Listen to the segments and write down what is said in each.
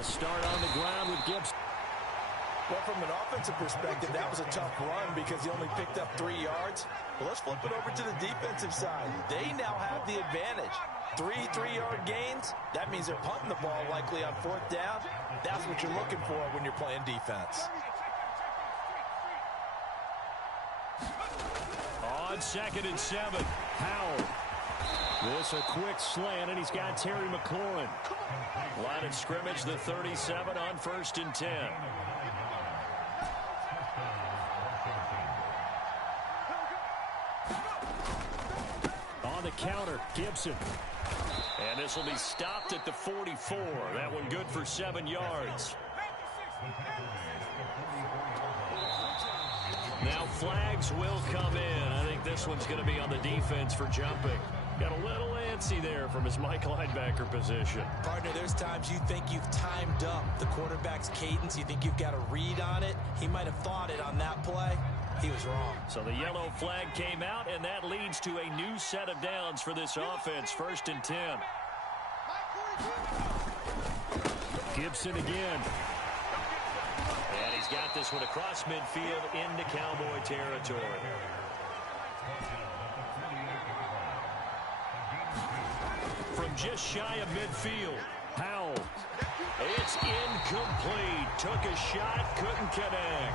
They'll start on the ground with Gibson. Well, from an offensive perspective, that was a tough run because he only picked up 3 yards. But let's flip it over to the defensive side. They now have the advantage. 3 3-yard gains. That means they're punting the ball likely on 4th down. That's what you're looking for when you're playing defense. On 2nd and 7, Howell. This a quick slant, and he's got Terry McLaurin. Line of scrimmage, the 37 on 1st and 10. On the counter, Gibson. And this will be stopped at the 44. That one good for 7 yards. Now flags will come in. I think this one's going to be on the defense for jumping. Got a little antsy there from his Mike linebacker position. Partner, there's times you think you've timed up the quarterback's cadence. You think you've got a read on it. He might have thought it on that play. He was wrong. So the yellow flag came out, and that leads to a new set of downs for this offense. 1st and 10. Gibson again. And he's got this one across midfield into Cowboy territory. From just shy of midfield, Howell. It's incomplete. Took a shot, couldn't connect.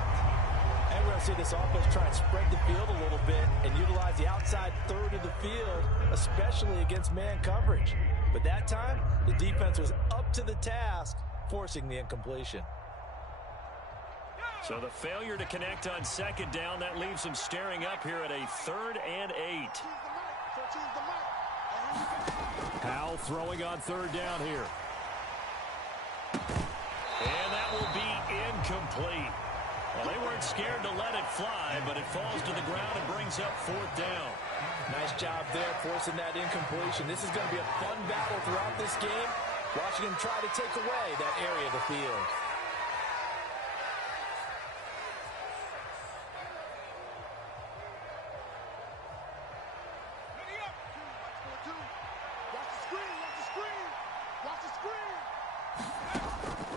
And we're going to see this offense try and spread the field a little bit and utilize the outside third of the field, especially against man coverage. But that time, the defense was up to the task, forcing the incompletion. So the failure to connect on 2nd down, that leaves him staring up here at a 3rd and 8. Howell throwing on 3rd down here. And that will be incomplete. Well, they weren't scared to let it fly, but it falls to the ground and brings up 4th down. Nice job there forcing that incompletion. This is going to be a fun battle throughout this game. Watching him try to take away that area of the field.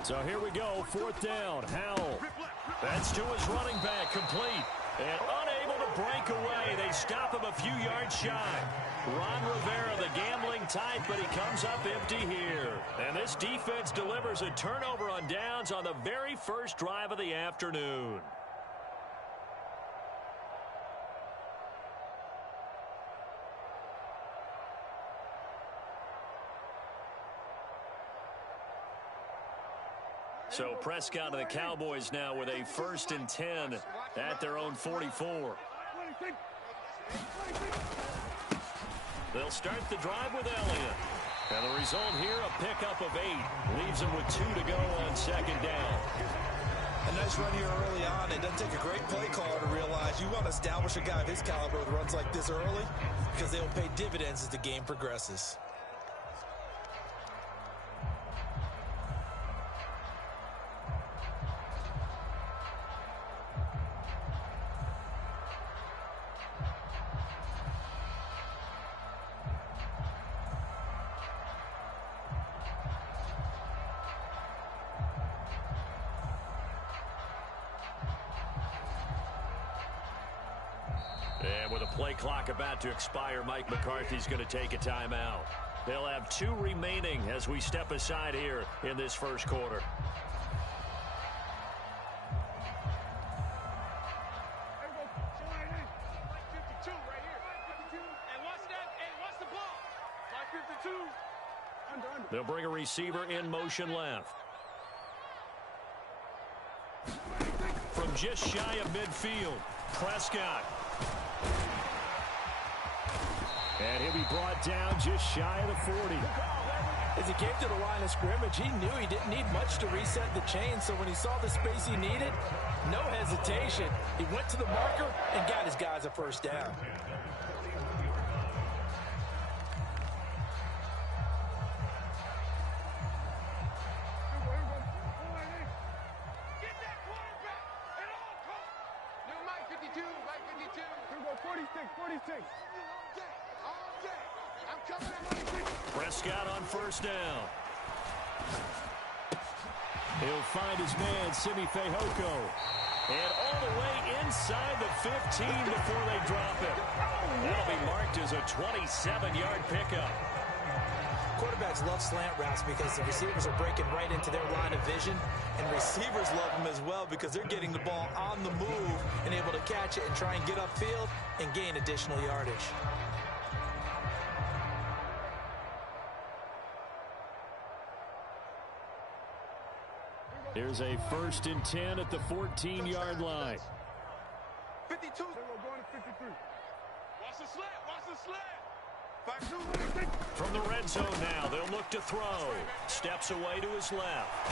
So here we go, 4th down, Howell. That's to his running back, complete. And unable to break away. They stop him a few yards shy. Ron Rivera, the gambling type, but he comes up empty here. And this defense delivers a turnover on downs on the very first drive of the afternoon. So Prescott and the Cowboys now with a 1st and 10 at their own 44. They'll start the drive with Elliott. And the result here, a pickup of 8. Leaves them with 2 to go on 2nd down. A nice run here early on. It doesn't take a great play caller to realize you want to establish a guy of his caliber with runs like this early because they will pay dividends as the game progresses. And with a play clock about to expire, Mike McCarthy's going to take a timeout. They'll have 2 remaining as we step aside here in this first quarter. They'll bring a receiver in motion left. From just shy of midfield, Prescott. And he'll be brought down just shy of the 40. As he came to the line of scrimmage, he knew he didn't need much to reset the chain, so when he saw the space he needed, no hesitation. He went to the marker and got his guys a 1st down. Prescott on 1st down. He'll find his man, Simi Fehoko. And all the way inside the 15 before they drop him. That'll be marked as a 27-yard pickup. Quarterbacks love slant routes because the receivers are breaking right into their line of vision, and receivers love them as well because they're getting the ball on the move and able to catch it and try and get upfield and gain additional yardage. Here's a 1st and 10 at the 14-yard line. 52. Going to 53. Watch the slant. Watch the slant. From the red zone now, they'll look to throw. Steps away to his left.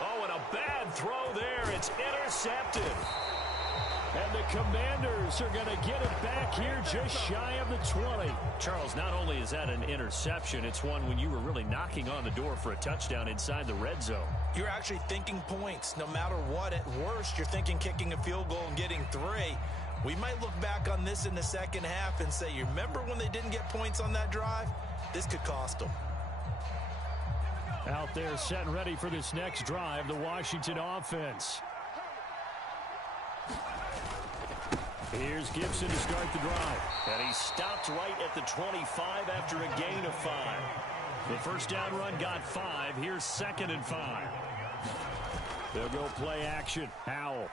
Oh, and a bad throw there. It's intercepted. And the Commanders are going to get it back here just shy of the 20. Charles, not only is that an interception, it's one when you were really knocking on the door for a touchdown inside the red zone. You're actually thinking points. No matter what, at worst, you're thinking kicking a field goal and getting 3. We might look back on this in the second half and say, you remember when they didn't get points on that drive? This could cost them. Out there set and ready for this next drive, the Washington offense. Here's Gibson to start the drive. And he stopped right at the 25 after a gain of 5. The first down run got 5. Here's 2nd and 5. They'll go play action. Howell.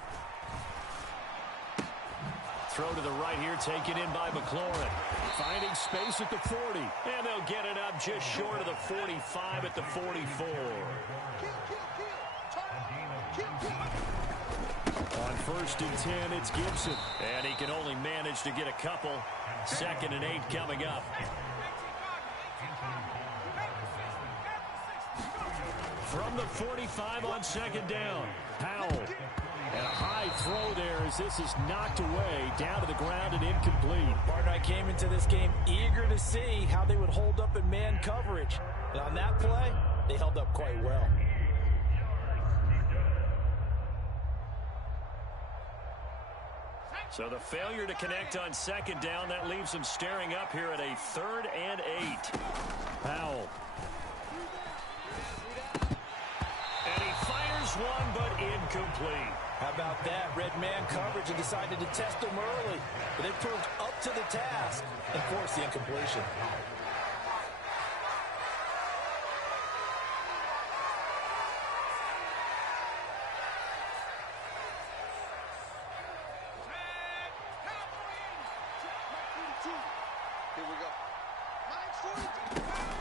Throw to the right here, taken in by McLaurin. Finding space at the 40. And they'll get it up just short of the 45 at the 44. On 1st and 10, it's Gibson. And he can only manage to get a couple. 2nd and 8 coming up. From the 45 on 2nd down, Howell. And a high throw there as this is knocked away, down to the ground and incomplete. Partner, I came into this game eager to see how they would hold up in man coverage. And on that play, they held up quite well. So the failure to connect on 2nd down, that leaves them staring up here at a 3rd and 8. Howell. And he fires one, but incomplete. How about that? Red man coverage and decided to test them early. But they proved up to the task and forced the incompletion.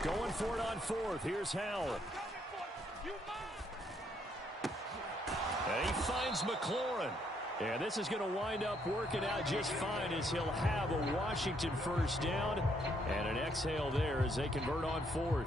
Going for it on 4th. Here's Howell. And he finds McLaurin. And this is going to wind up working out just fine as he'll have a Washington first down. And an exhale there as they convert on 4th.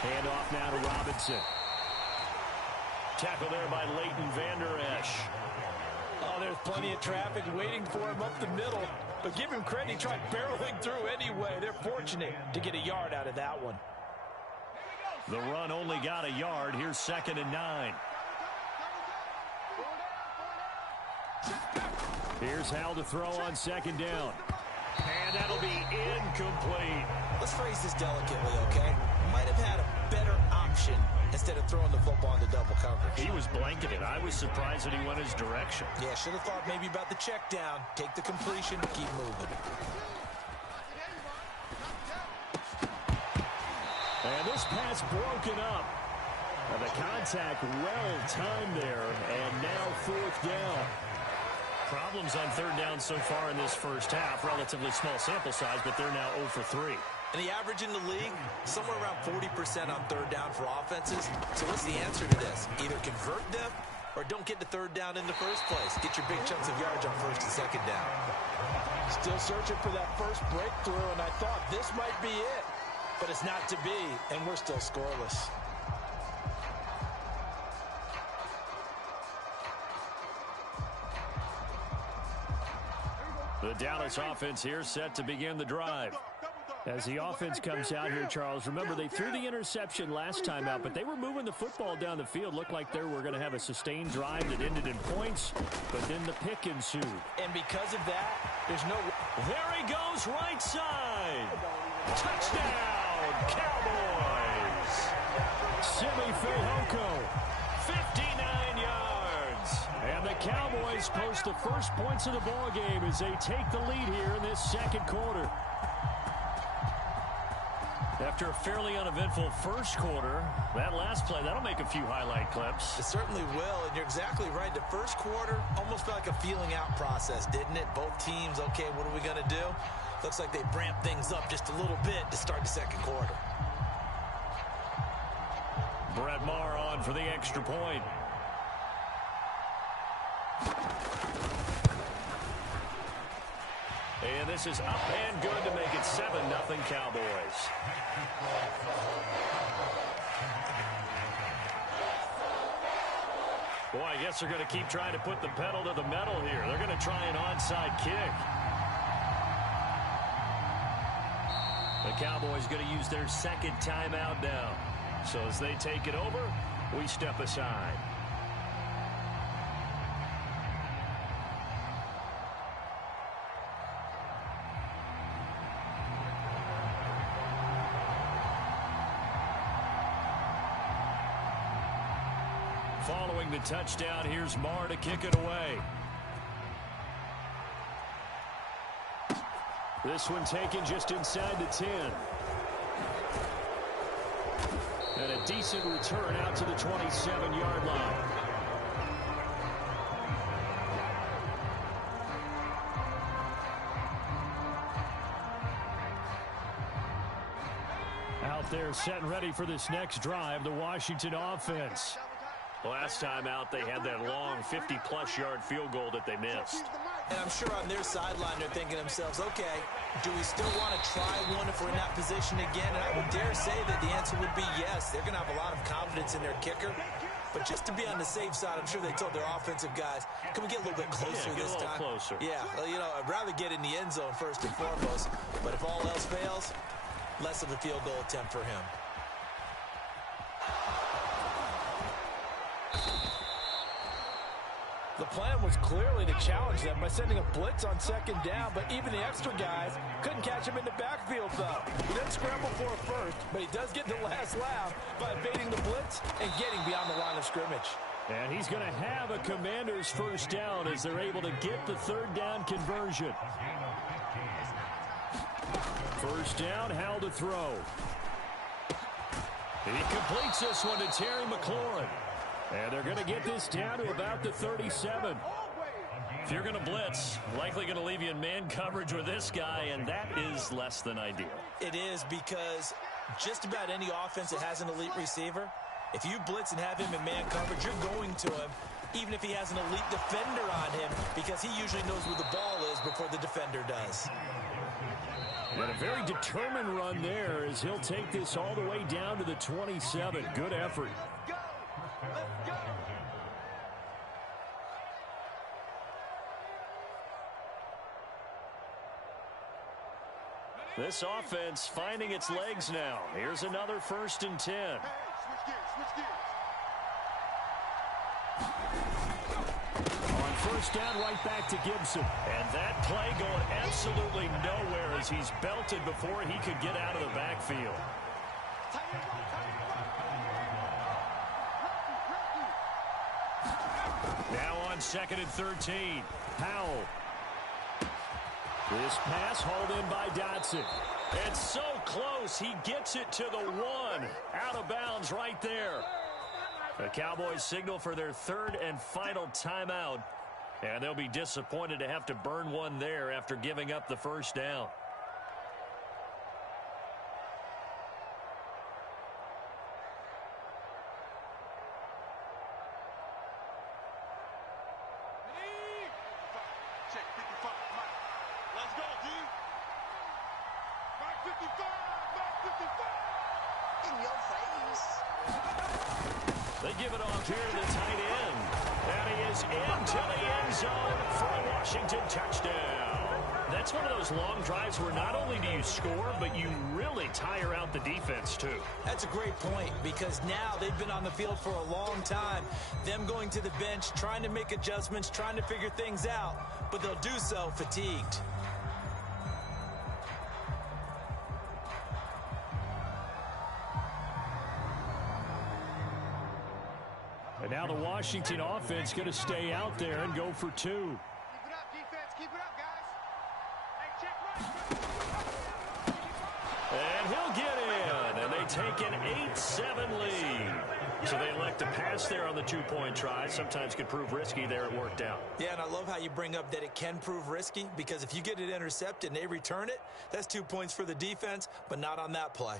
Handoff now to Robinson. Tackle there by Leighton Vander Esch. Oh, there's plenty of traffic waiting for him up the middle. But give him credit, he tried barreling through anyway. They're fortunate to get a yard out of that one. The run only got a yard. Here's 2nd and 9. Here's Howell to throw on 2nd down. And that'll be incomplete. Let's phrase this delicately, okay? Might have had a better option instead of throwing the football into double coverage. He was blanketed. I was surprised that he went his direction. Yeah, should have thought maybe about the check down. Take the completion, keep moving. And this pass broken up. And the contact well timed there. And now 4th down. Problems on 3rd down so far in this first half. Relatively small sample size, but they're now 0 for 3. And the average in the league, somewhere around 40% on 3rd down for offenses. So what's the answer to this? Either convert them or don't get to 3rd down in the first place. Get your big chunks of yardage on 1st and 2nd down. Still searching for that first breakthrough, and I thought this might be it. But it's not to be, and we're still scoreless. The Dallas offense here set to begin the drive. As the offense comes out here, Charles, remember they threw the interception last time out, but they were moving the football down the field. Looked like they were going to have a sustained drive that ended in points, but then the pick ensued. And because of that, there's no... There he goes, right side. Touchdown, Cowboys. Simi Fehoko, 59 yards. and the Cowboys post the first points of the ball game as they take the lead here in this second quarter. After a fairly uneventful first quarter, that last play, that'll make a few highlight clips. It certainly will, and you're exactly right. The first quarter almost felt like a feeling out process, didn't it? Both teams, okay, what are we going to do? Looks like they ramped things up just a little bit to start the second quarter. Brett Maher on for the extra point. And this is up and good to make it 7-0 Cowboys. Boy, I guess they're going to keep trying to put the pedal to the metal here. They're going to try an onside kick. The Cowboys going to use their second timeout now. So as they take it over, we step aside. Following the touchdown, here's Maher to kick it away. This one taken just inside the 10. And a decent return out to the 27-yard line. Out there set and ready for this next drive, the Washington offense. Last time out, they had that long 50-plus yard field goal that they missed. And I'm sure on their sideline they're thinking to themselves, okay, do we still want to try one if we're in that position again? And I would dare say that the answer would be yes. They're going to have a lot of confidence in their kicker. But just to be on the safe side, I'm sure they told their offensive guys, can we get a little bit closer this time? Closer. Yeah, well, you know, I'd rather get in the end zone first and foremost. But if all else fails, less of a field goal attempt for him. The plan was clearly to challenge them by sending a blitz on second down, but even the extra guys couldn't catch him in the backfield, though. He didn't scramble for a first, but he does get the last laugh by evading the blitz and getting beyond the line of scrimmage. And he's going to have a Commander's first down as they're able to get the third down conversion. First down, Howell to throw. He completes this one to Terry McLaurin. And they're going to get this down to about the 37. If you're going to blitz, likely going to leave you in man coverage with this guy, and that is less than ideal. It is, because just about any offense that has an elite receiver, if you blitz and have him in man coverage, you're going to him, even if he has an elite defender on him, because he usually knows where the ball is before the defender does. And a very determined run there as he'll take this all the way down to the 27. Good effort. This offense finding its legs now. Here's another 1st and 10. Hey, switch gears. On first down, right back to Gibson. And that play going absolutely nowhere as he's belted before he could get out of the backfield. Now on 2nd and 13. Howell. This pass hauled in by Dotson. And so close, he gets it to the 1. Out of bounds right there. The Cowboys signal for their 3rd and final timeout. And they'll be disappointed to have to burn one there after giving up the first down. Check 55, Mike. Let's go, D. Mike 55, Mike 55. In your face. They give it off here to the tight end. And he is into the end zone for a Washington touchdown. That's one of those long drives where not only do you score, but you really tire out the defense, too. That's a great point, because now they've been on the field for a long time. Them going to the bench, trying to make adjustments, trying to figure things out, but they'll do so fatigued. And now the Washington offense going to stay out there and go for 2. Keep it up, defense. Keep it up, guys. Hey, check right. And he'll get in, and they take an 8-7 lead. So they elect to pass there on the 2-point try. Sometimes could prove risky there. It worked out. Yeah, and I love how you bring up that it can prove risky, because if you get it intercepted and they return it, that's 2 points for the defense, but not on that play.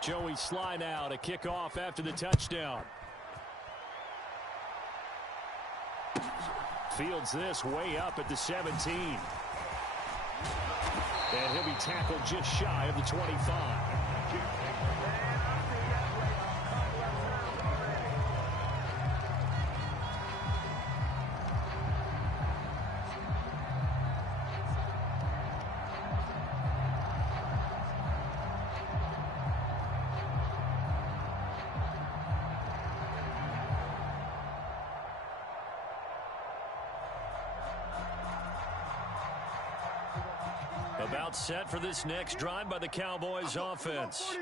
Joey slide out, a kickoff after the touchdown. Fields this way up at the 17. And he'll be tackled just shy of the 25. About set for this next drive by the Cowboys offense.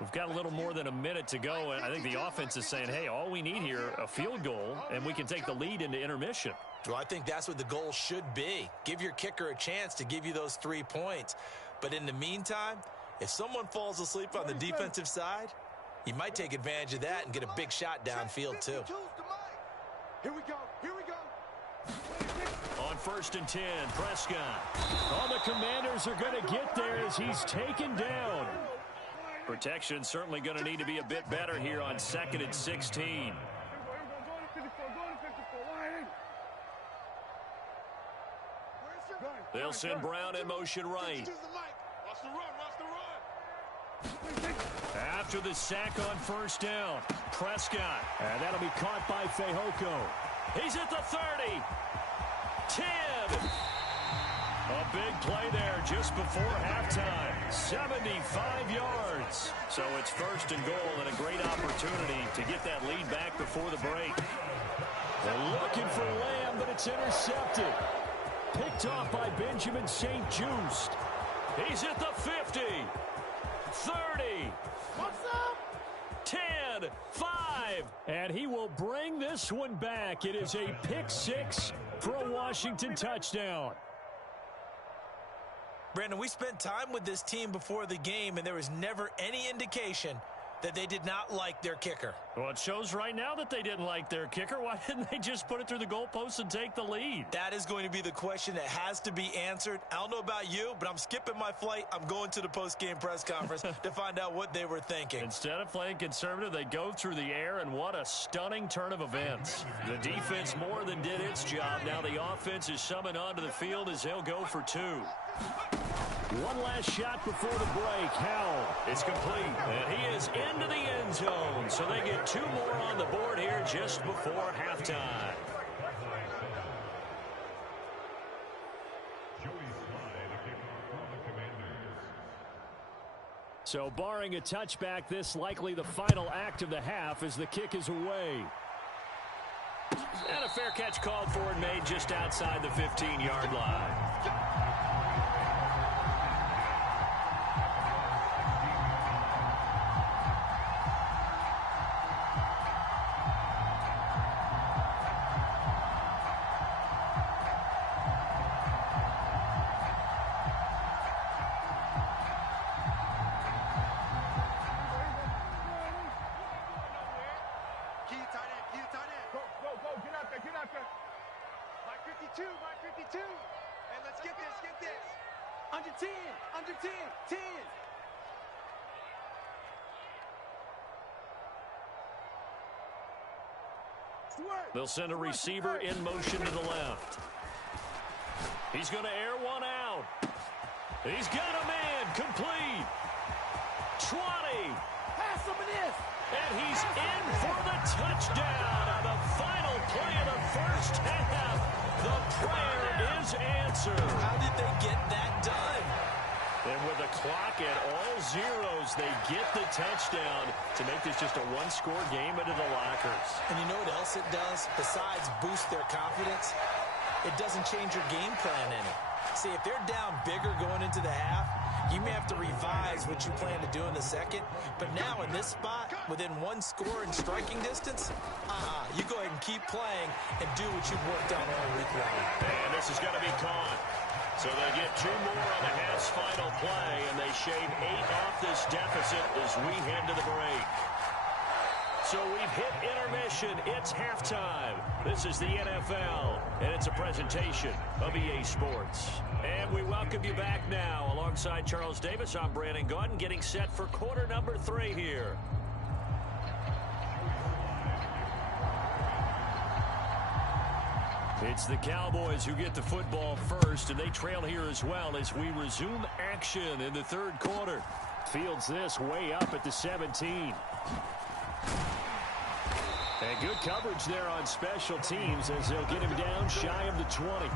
We've got a little more than a minute to go, and I think the offense is saying, hey, all we need here, a field goal, and we can take the lead into intermission. Well, I think that's what the goal should be. Give your kicker a chance to give you those 3 points. But in the meantime, if someone falls asleep on the defensive side, you might take advantage of that and get a big shot downfield too. Here we go. Here we go. On 1st and 10, Prescott. All the Commanders are going to get there as he's taken down. Protection certainly going to need to be a bit better here on 2nd and 16. They'll send Brown in motion right. Watch the run. Watch the run. After the sack on 1st down, Prescott. And that'll be caught by Fehoko. He's at the 30. 10. A big play there just before halftime. 75 yards. So it's 1st and goal, and a great opportunity to get that lead back before the break. They're looking for Lamb, but it's intercepted. Picked off by Benjamin St. Just. He's at the 50. 30. What's up? 10. 5. And he will bring this one back. It is a pick-6 for a Washington touchdown. Brandon, we spent time with this team before the game, and there was never any indication that they did not like their kicker. Well, it shows right now that they didn't like their kicker. Why didn't they just put it through the goalpost and take the lead? That is going to be the question that has to be answered. I don't know about you, but I'm skipping my flight. I'm going to the post-game press conference to find out what they were thinking. Instead of playing conservative, they go through the air, and what a stunning turn of events. The defense more than did its job. Now the offense is summoned onto the field as they'll go for 2. One last shot before the break. Howell. It's complete, and he is into the end zone. So they get 2 more on the board here just before halftime. So barring a touchback, this likely the final act of the half as the kick is away. And a fair catch called for and made just outside the 15-yard line. Mike 52. Hey, let's get this. Under 10. Under 10. 10. They'll send a receiver in motion to the left. He's going to air one out. He's got a man. Complete. 20. Pass him this. And he's in for the touchdown on the final play of the first half. The prayer is answered. How did they get that done? And with the clock at all zeros, they get the touchdown to make this just a one-score game into the lockers. And you know what else it does? Besides boost their confidence, it doesn't change your game plan any. See, if they're down bigger going into the half, you may have to revise what you plan to do in the second. But now in this spot, within one score in striking distance, you go ahead and keep playing and do what you've worked on all week long. And this is going to be caught. So they get 2 more on the half's final play, and they shave 8 off this deficit as we head to the break. So we've hit intermission. It's halftime. This is the NFL, and it's a presentation of EA Sports. And we welcome you back now. Alongside Charles Davis, I'm Brandon Gaudin, getting set for quarter number 3 here. It's the Cowboys who get the football first, and they trail here as well as we resume action in the third quarter. Fields this way up at the 17. And good coverage there on special teams as they'll get him down shy of the 20.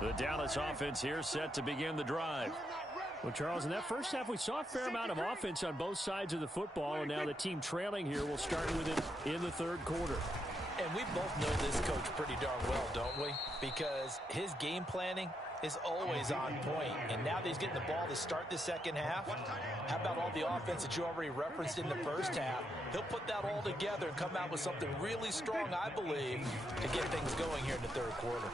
The Dallas offense here set to begin the drive. Well, Charles, in that first half, we saw a fair amount of offense on both sides of the football, and now the team trailing here will start with it in the third quarter. And we both know this coach pretty darn well, don't we? Because his game planning is always on point. And now that he's getting the ball to start the second half, how about all the offense that you already referenced in the first half? He'll put that all together and come out with something really strong, I believe, to get things going here in the third quarter.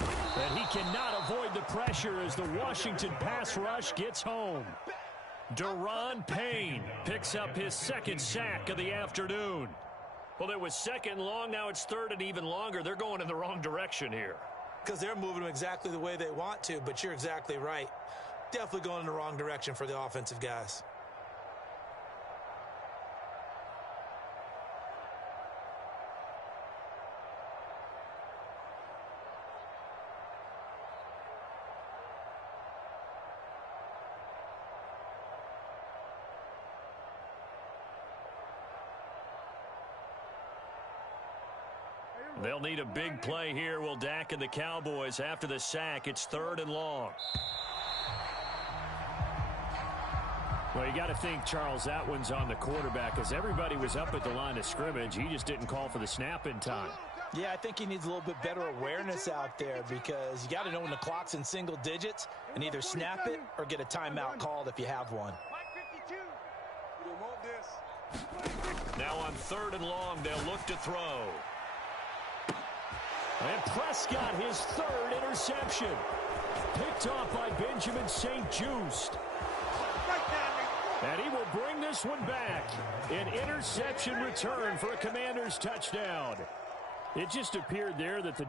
And he cannot avoid the pressure as the Washington pass rush gets home. Deron Payne picks up his second sack of the afternoon. Well, it was second long. Now it's third and even longer. They're going in the wrong direction here. Because they're moving them exactly the way they want to, but you're exactly right. Definitely going in the wrong direction for the offensive guys. They'll need a big play here. Will Dak and the Cowboys after the sack. It's third and long. Well, you got to think, Charles, that one's on the quarterback as everybody was up at the line of scrimmage. He just didn't call for the snap in time. Yeah, I think he needs a little bit better awareness out there because you got to know when the clock's in single digits and either snap it or get a timeout called if you have one. Now on third and long, they'll look to throw. And Prescott, his third interception. Picked off by Benjamin St-Juste. And he will bring this one back. An interception return for a Commanders touchdown. It just appeared there that the